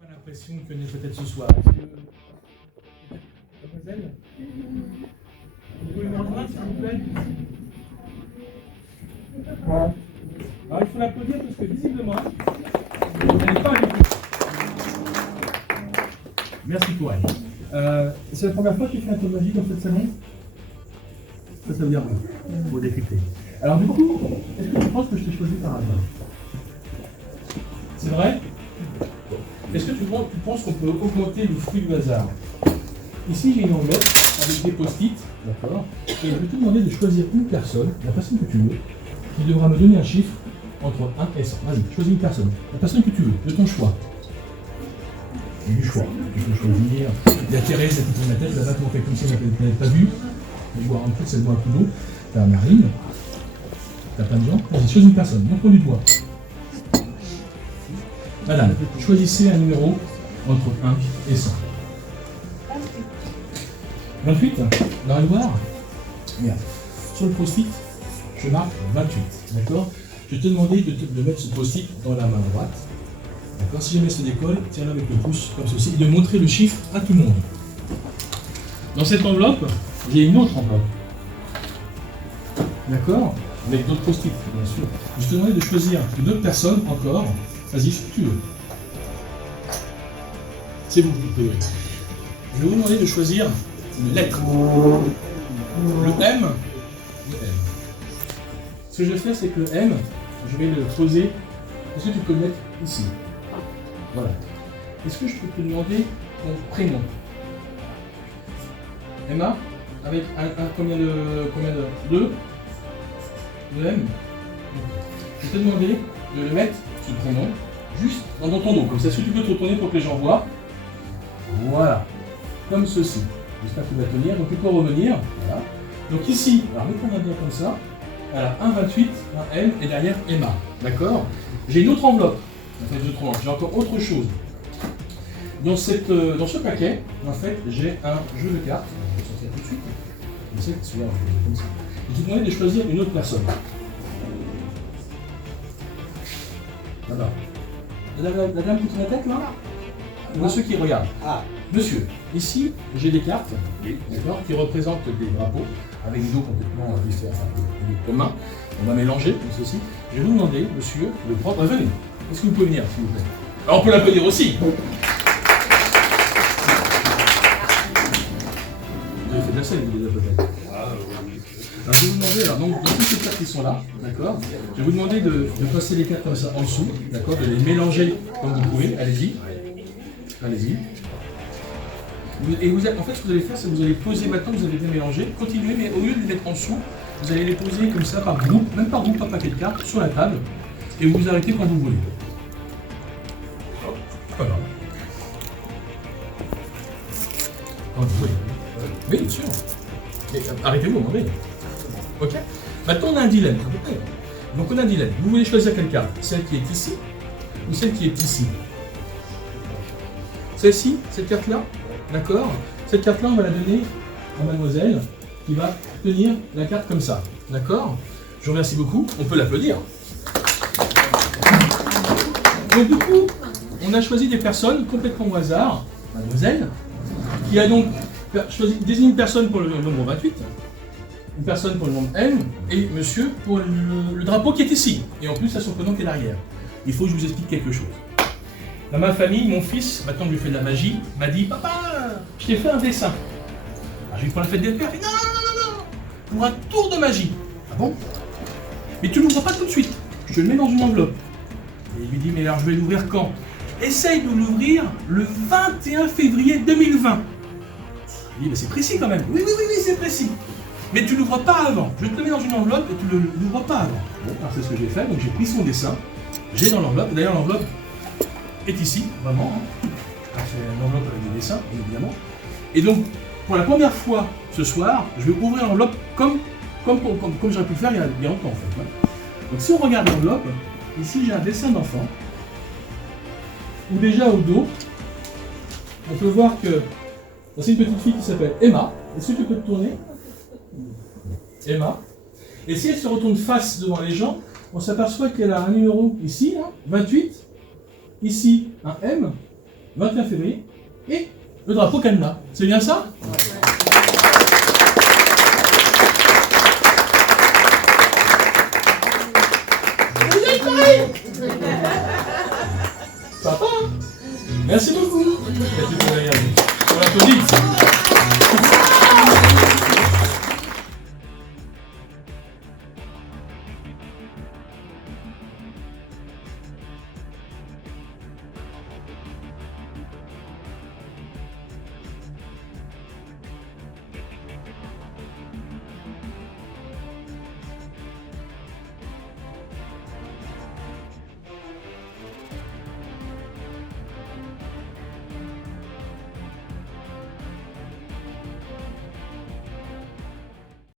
Pas l'impression qu'on est peut-être ce soir. Mademoiselle, vous pouvez me rejoindre s'il vous plaît? Alors il faut l'applaudir parce que visiblement, elle n'est pas avec nous. Merci pour elle. C'est la première fois que tu fais un tour de magie dans cette salon? Ça veut dire oui, il faut décrypter. Alors du coup, est-ce que tu penses que je t'ai choisi par hasard? C'est vrai? Est-ce que tu penses qu'on peut augmenter le fruit du hasard? Ici, j'ai une enveloppe avec des post-it, d'accord? Et je vais te demander de choisir une personne, la personne que tu veux, qui devra me donner un chiffre entre 1 et 100. Vas-y, choisis une personne. La personne que tu veux, de ton choix. Et du choix. Tu peux choisir. Il y a Thérèse qui tourne la tête, là-bas, on fait comme si on n'avait pas vu. Elle boit un peu, c'est boit un coup d'eau. T'as Marine. T'as plein de gens. Vas-y, choisis une personne. Montre du doigt. Madame, choisissez un numéro entre 1 et 100. 28, dans la voir. Regarde, sur le post-it, je marque 28, d'accord? Je vais te demander de mettre ce post-it dans la main droite, d'accord? Si jamais ça décolle, tiens-le avec le pouce, comme ceci, et de montrer le chiffre à tout le monde. Dans cette enveloppe, j'ai une autre enveloppe, d'accord? Avec d'autres post-it, bien sûr. Je vais te demander de choisir une autre personne encore. Vas-y, ce que tu veux. C'est vous qui pouvez. Je vais vous demander de choisir une lettre. Le M. Le M. Ce que je vais faire, c'est que le M, je vais le poser. Est-ce que tu peux le mettre ici? Voilà. Est-ce que je peux te demander ton prénom? Emma? Avec combien de 2? Le M? Je vais te demander de le mettre, ce prénom, juste dans ton dos. Comme ça, est-ce que tu peux te retourner pour que les gens voient? Voilà. Comme ceci. J'espère que tu vas tenir. Donc tu peux revenir. Voilà. Donc ici, alors mets ta main bien comme ça. Voilà, un 28, un M et derrière Emma. D'accord? J'ai une autre enveloppe. En fait, j'ai encore autre chose. Dans ce paquet, en fait, j'ai un jeu de cartes. Je vais sortir tout de suite. Je sais que celui-là, je vais comme ça. Je vais te demander de choisir une autre personne. Là-bas. La dame qui tourne la tête là? Monsieur qui regarde. Ah, monsieur. Ici, j'ai des cartes, d'accord, qui représentent des drapeaux avec des dos complètement communs. On va mélanger comme ceci. Je vais vous demander, monsieur, de prendre. Venez. Est-ce que vous pouvez venir, s'il vous plaît? Alors, on peut l'applaudir aussi. Vous avez fait de la scène, vous déjà peut-être. Alors, je vais vous demander, alors, donc, dans toutes ces cartes qui sont là, d'accord, je vais vous demander de passer les cartes comme ça en dessous, d'accord, de les mélanger comme vous pouvez. Allez-y. Allez-y. Et en fait, ce que vous allez faire, c'est que vous allez poser maintenant, vous avez bien mélangé, continuez, mais au lieu de les mettre en dessous, vous allez les poser comme ça par groupe, même par groupe, par paquet de cartes, sur la table, et vous vous arrêtez quand vous voulez. Voilà. Quand vous voulez. Oui, bien sûr. Mais arrêtez-vous, demandez. Ok. Maintenant, on a un dilemme. Donc, on a un dilemme. Vous voulez choisir quelle carte? Celle qui est ici ou celle qui est ici? Celle-ci, cette carte-là, d'accord? Cette carte-là, on va la donner à mademoiselle qui va tenir la carte comme ça, d'accord? Je vous remercie beaucoup, on peut l'applaudir. Donc du coup, on a choisi des personnes complètement au hasard, mademoiselle, qui a donc désigné une personne pour le nombre 28, une personne pour le nombre M, et monsieur pour le drapeau qui est ici. Et en plus, à son prénom qui est derrière. Il faut que je vous explique quelque chose. Dans ma famille, mon fils, maintenant que je lui fais de la magie, m'a dit « Papa, je t'ai fait un dessin. » Alors je lui prends la fête des pères, il fait « Non, pour un tour de magie. » Ah bon? Mais tu l'ouvres pas tout de suite, je te le mets dans une enveloppe. Et il lui dit « Mais alors je vais l'ouvrir quand? » Essaye de l'ouvrir le 21 février 2020. Il dit « Mais c'est précis quand même. » Oui, c'est précis. Mais tu l'ouvres pas avant. Je te le mets dans une enveloppe et tu ne l'ouvres pas avant. Bon, alors c'est ce que j'ai fait, donc j'ai pris son dessin, j'ai dans l'enveloppe, d'ailleurs l'enveloppe est ici, vraiment. C'est une enveloppe avec des dessins, évidemment. Et donc, pour la première fois ce soir, je vais ouvrir l'enveloppe comme j'aurais pu le faire il y a longtemps, en fait. Donc, si on regarde l'enveloppe, ici j'ai un dessin d'enfant, où déjà au dos, on peut voir que c'est une petite fille qui s'appelle Emma. Est-ce que tu peux te tourner? Emma. Et si elle se retourne face devant les gens, on s'aperçoit qu'elle a un numéro ici, là, 28. Ici, un M, 21 février, et le drapeau Canada. C'est bien ça? Vous êtes pareil. Sympa, hein? Merci beaucoup. On l'applaudit.